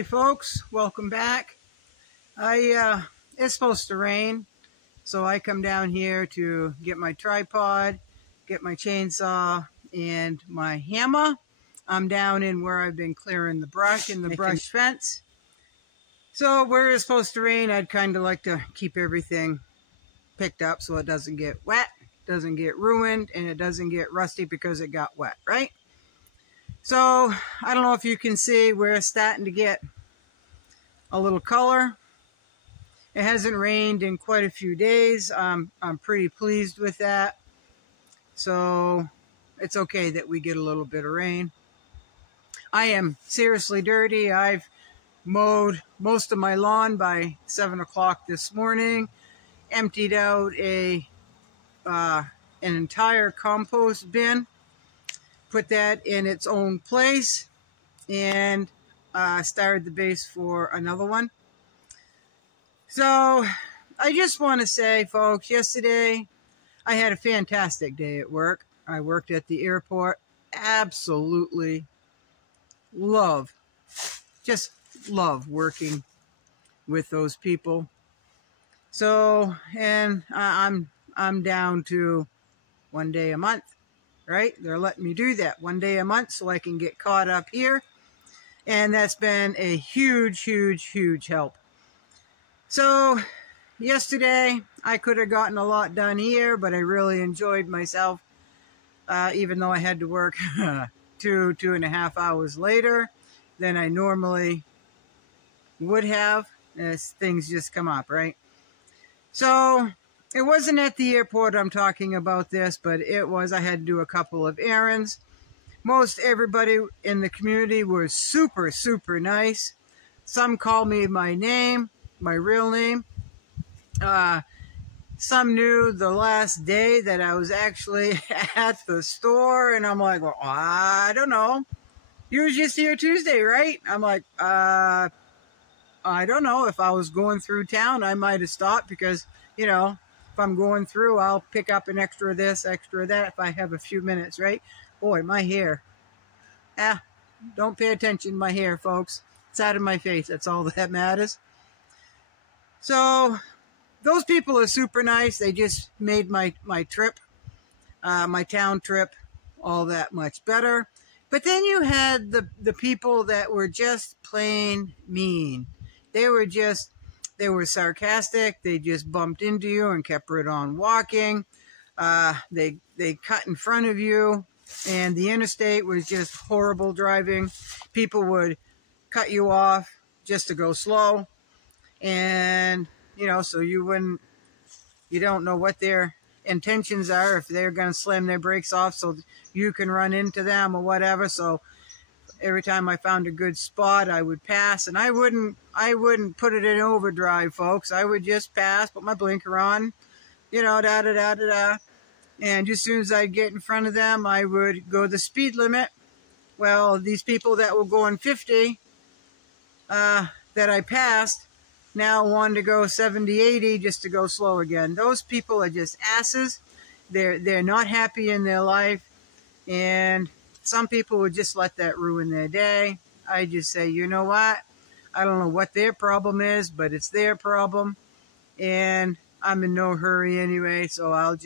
Hey folks, welcome back. It's supposed to rain, so I come down here to get my tripod, get my chainsaw, and my hammer. I'm down in where I've been clearing the brush in the brush fence. So where it's supposed to rain, I'd kind of like to keep everything picked up so it doesn't get wet, doesn't get ruined, and it doesn't get rusty because it got wet, right? So I don't know if you can see, we're starting to get a little color. It hasn't rained in quite a few days. I'm pretty pleased with that. So it's okay that we get a little bit of rain. I am seriously dirty. I've mowed most of my lawn by 7 o'clock this morning, emptied out an entire compost bin, put that in its own place, and started the base for another one. So I just want to say, folks, yesterday I had a fantastic day at work. I worked at the airport. Absolutely just love working with those people. So, and I'm down to 1 day a month. Right? They're letting me do that 1 day a month so I can get caught up here. And that's been a huge, huge, huge help. So yesterday I could have gotten a lot done here, but I really enjoyed myself, even though I had to work 2.5 hours later than I normally would have, as things just come up, right? So it wasn't at the airport I'm talking about this, but it was, I had to do a couple of errands. Most everybody in the community was super, super nice. Some called me my name, my real name. Some knew the last day that I was actually at the store, and I'm like, well, I don't know. You was just here Tuesday, right? I'm like, I don't know. If I was going through town, I might have stopped because, you know, if I'm going through, I'll pick up an extra of this, extra of that if I have a few minutes, right? Boy, my hair. Don't pay attention to my hair, folks. It's out of my face. That's all that matters. So those people are super nice. They just made my trip, my town trip, all that much better. But then you had the people that were just plain mean. They were sarcastic. They just bumped into you and kept right on walking. They cut in front of you, and the interstate was just horrible driving. People would cut you off just to go slow, and you know, so you don't know what their intentions are, if they're going to slam their brakes off so you can run into them or whatever. So every time I found a good spot, I would pass, and I wouldn't put it in overdrive, folks. I would just pass, put my blinker on, you know, da-da-da-da-da. And as soon as I'd get in front of them, I would go the speed limit. Well, these people that were going 50, that I passed, now wanted to go 70, 80 just to go slow again. Those people are just asses. They're not happy in their life, and some people would just let that ruin their day. I just say, you know what? I don't know what their problem is, but it's their problem. And I'm in no hurry anyway, so I'll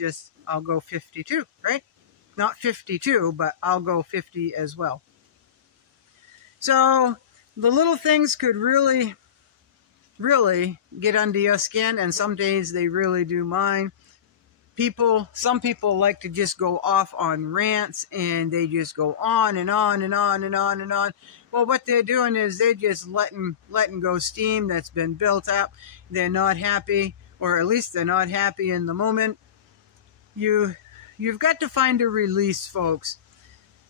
go 52, right? Not 52, but I'll go 50 as well. So the little things could really, really get under your skin, and some days they really do mine. Some people like to just go off on rants, and they just go on and on and on and on and on. Well, what they're doing is they're just letting go steam that's been built up. They're not happy, or at least they're not happy in the moment. You've got to find a release, folks.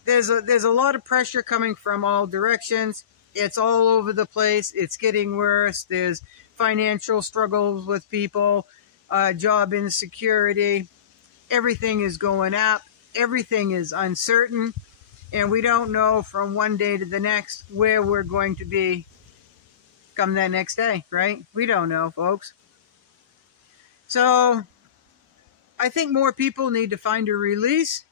There's a lot of pressure coming from all directions. It's all over the place. It's getting worse. There's financial struggles with people. Job insecurity, everything is going up, everything is uncertain, and we don't know from one day to the next where we're going to be come that next day, right? We don't know, folks. So I think more people need to find a release,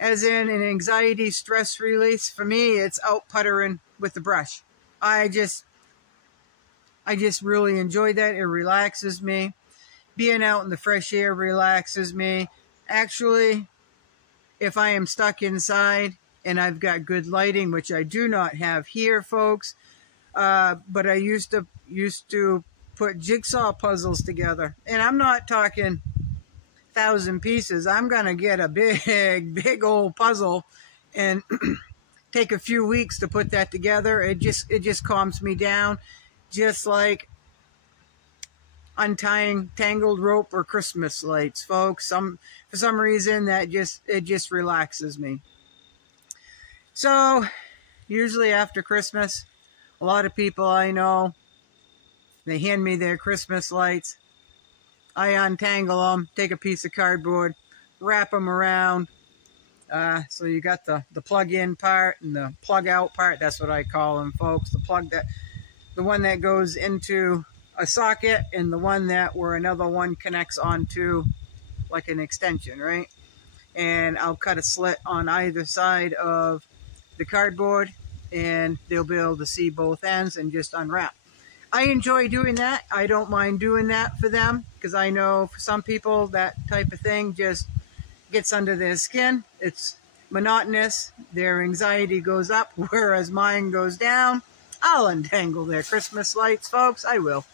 as in an anxiety stress release. For me, it's out puttering with the brush. I just really enjoy that. It relaxes me. Being out in the fresh air relaxes me. Actually, if I am stuck inside and I've got good lighting, which I do not have here, folks, but I used to put jigsaw puzzles together. And I'm not talking 1,000 pieces. I'm going to get a big old puzzle and take a few weeks to put that together. It just calms me down, just like untying tangled rope or Christmas lights, folks. For some reason it just relaxes me. So usually after Christmas, a lot of people I know, they hand me their Christmas lights. I untangle them, take a piece of cardboard, wrap them around. So you got the plug-in part and the plug-out part. That's what I call them, folks. The one that goes into a socket, and the one where another one connects onto like an extension, right? And I'll cut a slit on either side of the cardboard, and they'll be able to see both ends and just unwrap. I enjoy doing that. I don't mind doing that for them, because I know for some people that type of thing just gets under their skin. It's monotonous. Their anxiety goes up, whereas mine goes down. I'll untangle their Christmas lights, folks. I will.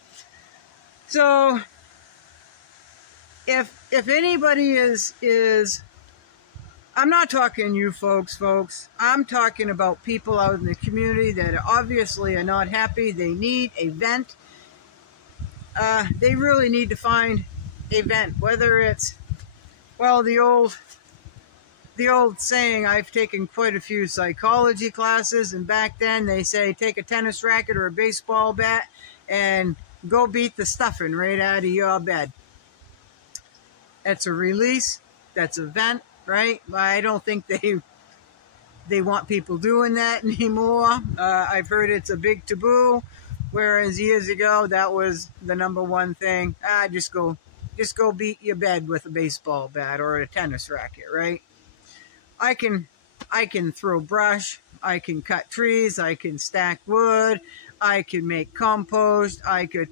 So if anybody is I'm not talking you folks. I'm talking about people out in the community that obviously are not happy. They need a vent. They really need to find a vent, whether it's, well, the old saying, I've taken quite a few psychology classes, and back then they say take a tennis racket or a baseball bat and go beat the stuffing right out of your bed. That's a release. That's a vent, right? I don't think they want people doing that anymore. I've heard it's a big taboo, whereas years ago that was the #1 thing. Just go beat your bed with a baseball bat or a tennis racket, right? I can throw brush, I can cut trees, I can stack wood, I can make compost, I could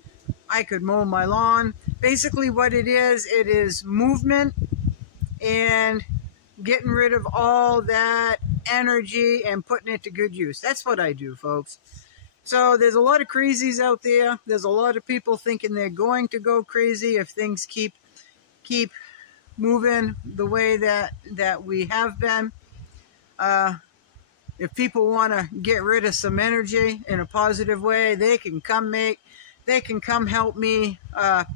mow my lawn. Basically what it is movement and getting rid of all that energy and putting it to good use. That's what I do, folks. So there's a lot of crazies out there. There's a lot of people thinking they're going to go crazy if things keep moving the way that we have been. If people want to get rid of some energy in a positive way, they can come help me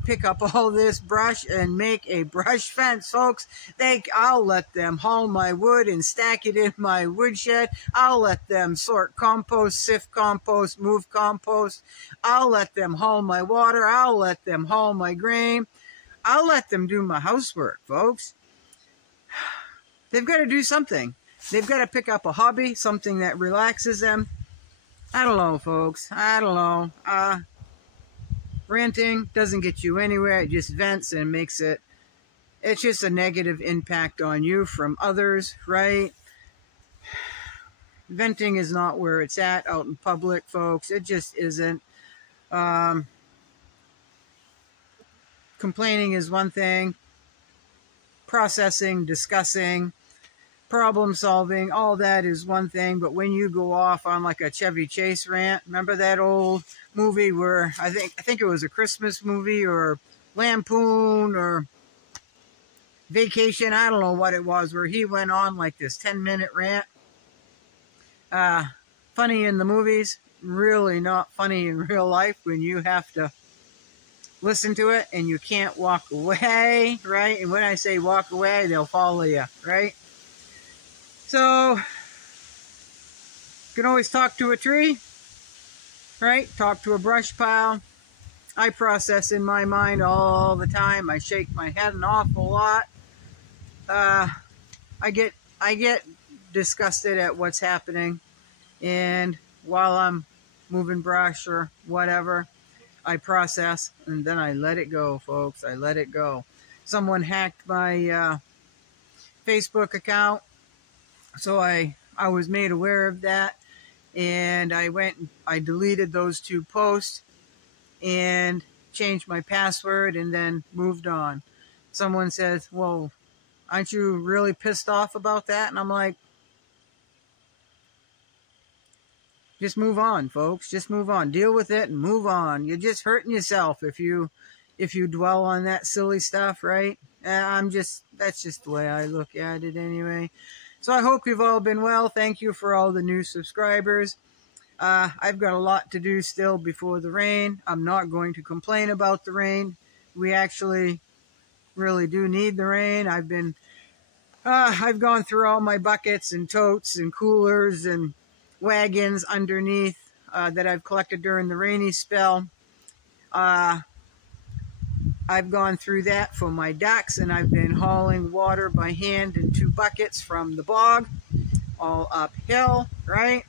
pick up all this brush and make a brush fence, folks. I'll let them haul my wood and stack it in my woodshed. I'll let them sort compost, sift compost, move compost. I'll let them haul my water. I'll let them haul my grain. I'll let them do my housework, folks. They've got to do something. They've got to pick up a hobby, something that relaxes them. I don't know, folks. I don't know. Ranting doesn't get you anywhere. It just vents and makes it's just a negative impact on you from others, right? Venting is not where it's at out in public, folks. It just isn't. Complaining is one thing. Processing, discussing, problem solving, all that is one thing. But when you go off on like a Chevy Chase rant, remember that old movie where I think it was a Christmas movie or Lampoon or Vacation, I don't know what it was, where he went on like this 10-minute rant. Funny in the movies, really not funny in real life when you have to listen to it and you can't walk away, right? And when I say walk away, they'll follow you, right? So, you can always talk to a tree, right? Talk to a brush pile. I process in my mind all the time. I shake my head an awful lot. I get disgusted at what's happening, and while I'm moving brush or whatever, I process, and then I let it go, folks. I let it go. Someone hacked my Facebook account, so I was made aware of that, and I deleted those 2 posts and changed my password and then moved on. Someone says, well, aren't you really pissed off about that? And I'm like, just move on, folks. Just move on. Deal with it and move on. You're just hurting yourself if you dwell on that silly stuff, right? That's just the way I look at it anyway. So I hope you've all been well. Thank you for all the new subscribers. I've got a lot to do still before the rain. I'm not going to complain about the rain. We actually really do need the rain. I've gone through all my buckets and totes and coolers and wagons underneath that I've collected during the rainy spell. I've gone through that for my ducks, and I've been hauling water by hand in 2 buckets from the bog, all uphill, right?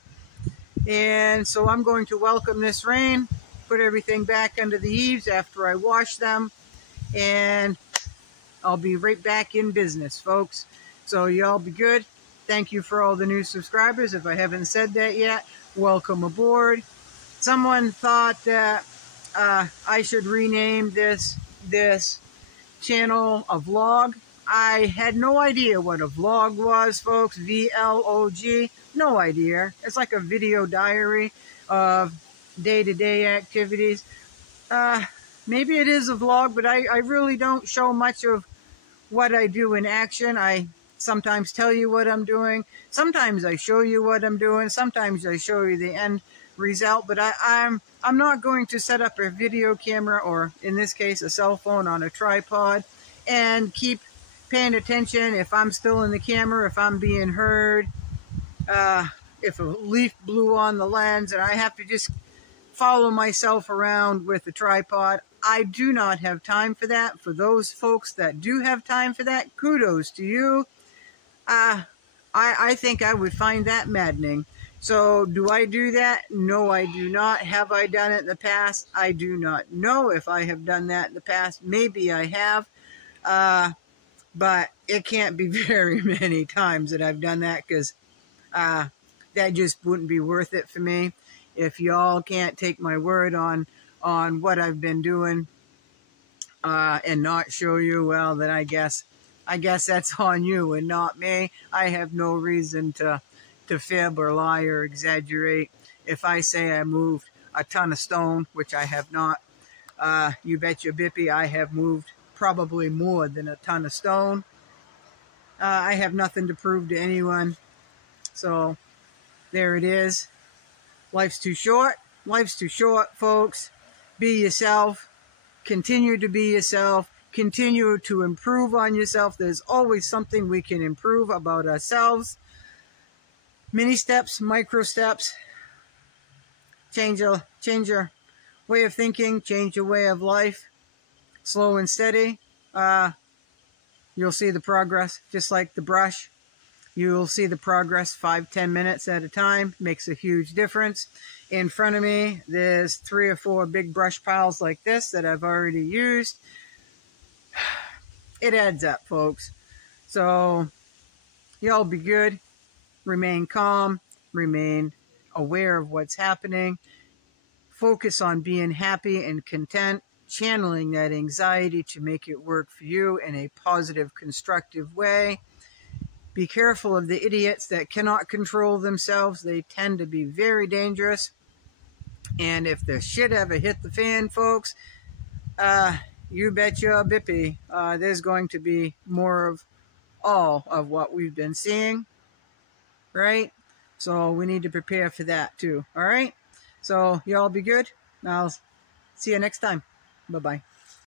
And so I'm going to welcome this rain, put everything back under the eaves after I wash them, and I'll be right back in business, folks. So y'all be good. Thank you for all the new subscribers. If I haven't said that yet, welcome aboard. Someone thought that I should rename this channel a vlog. I had no idea what a vlog was, folks. V-L-O-G. No idea. It's like a video diary of day-to-day activities. Maybe it is a vlog, but I really don't show much of what I do in action. I sometimes tell you what I'm doing. Sometimes I show you what I'm doing. Sometimes I show you the end result. But I'm not going to set up a video camera, or in this case a cell phone, on a tripod and keep paying attention if I'm still in the camera, if I'm being heard, if a leaf blew on the lens, and I have to just follow myself around with the tripod. I do not have time for that. For those folks that do have time for that, kudos to you. I think I would find that maddening. So do I do that? No, I do not. Have I done it in the past? I do not know if I have done that in the past. Maybe I have. But it can't be very many times that I've done that, because that just wouldn't be worth it for me. If y'all can't take my word on what I've been doing and not show you, well, then I guess that's on you and not me. I have no reason to fib or lie or exaggerate. If I say I moved a ton of stone, which I have not, you bet your bippy I have moved probably more than a ton of stone. I have nothing to prove to anyone. So there it is. Life's too short. Life's too short, folks. Be yourself. Continue to be yourself. Continue to improve on yourself. There's always something we can improve about ourselves. Mini steps, micro steps. Change your way of thinking. Change your way of life. Slow and steady. You'll see the progress, just like the brush. You'll see the progress 5-10 minutes at a time. Makes a huge difference. In front of me, there's 3 or 4 big brush piles like this that I've already used. It adds up, folks. So, y'all be good. Remain calm. Remain aware of what's happening. Focus on being happy and content. Channeling that anxiety to make it work for you in a positive, constructive way. Be careful of the idiots that cannot control themselves. They tend to be very dangerous. And if the shit ever hit the fan, folks, you bet your bippy, there's going to be more of all of what we've been seeing, right? So we need to prepare for that too, all right? So y'all be good. I'll see you next time. Bye-bye.